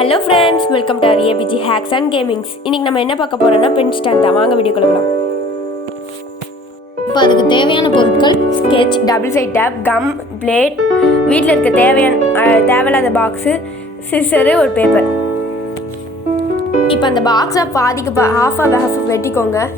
Hello friends, welcome to our ABG hacks and gamings. இன்றைக்கி நம்ம என்ன பார்க்க போகிறோன்னா பென்ஸ்டாண்ட் தான். வாங்க வீடியோ கொள்ளலாம். இப்போ அதுக்கு தேவையான பொருட்கள் sketch, double side tape, gum, blade, வீட்டில் இருக்க தேவையில்லாத பாக்ஸு, சிசரு, ஒரு பேப்பர். இப்போ அந்த பாக்ஸை பாதிக்கு ஹாஃப் வெட்டிக்கோங்க.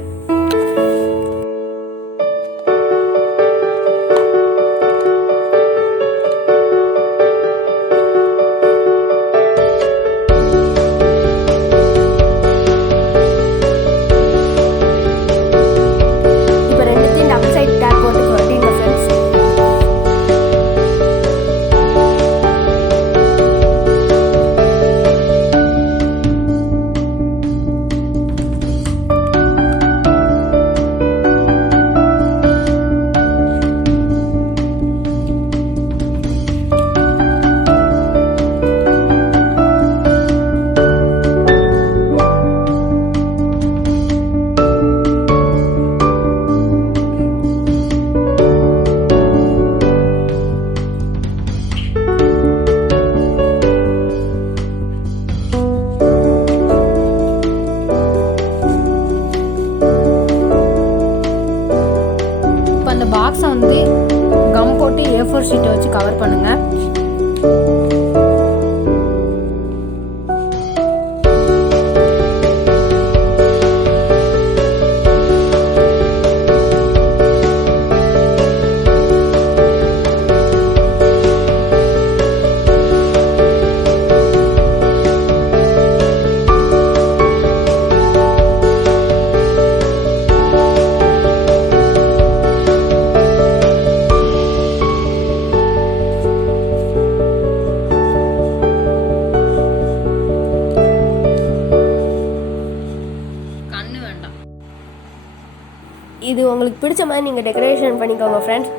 அந்த பாக்ஸை கம் போட்டு A4 ஷீட்டை வச்சு கவர் பண்ணுங்கள். இது உங்களுக்கு பிடிச்ச மாதிரி நீங்கள் டெக்கரேஷன் பண்ணிக்கோங்க ஃப்ரெண்ட்ஸ்.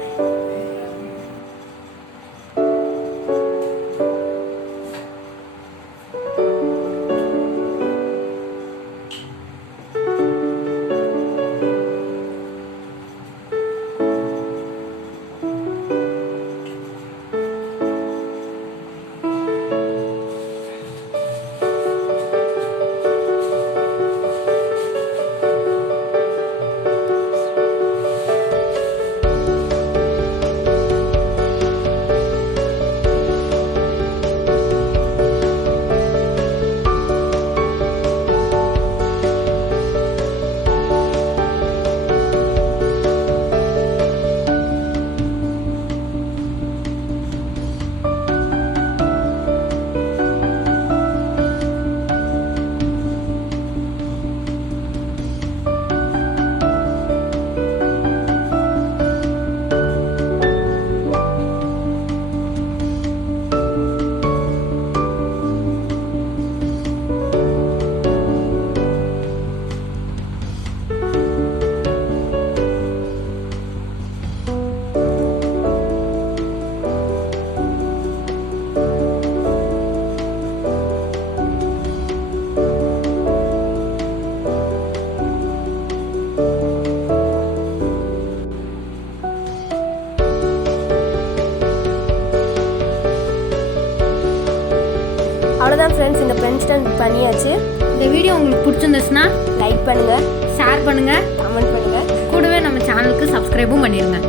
அவ்வளோதான் ஃப்ரெண்ட்ஸ், இந்த பென்ஸ்டாண்ட் பண்ணியாச்சு. இந்த வீடியோ உங்களுக்கு பிடிச்சிருந்துச்சுன்னா லைக் பண்ணுங்கள், ஷேர் பண்ணுங்கள், கமெண்ட் பண்ணுங்கள். கூடவே நம்ம சேனலுக்கு சப்ஸ்கிரைபும் பண்ணிடுங்க.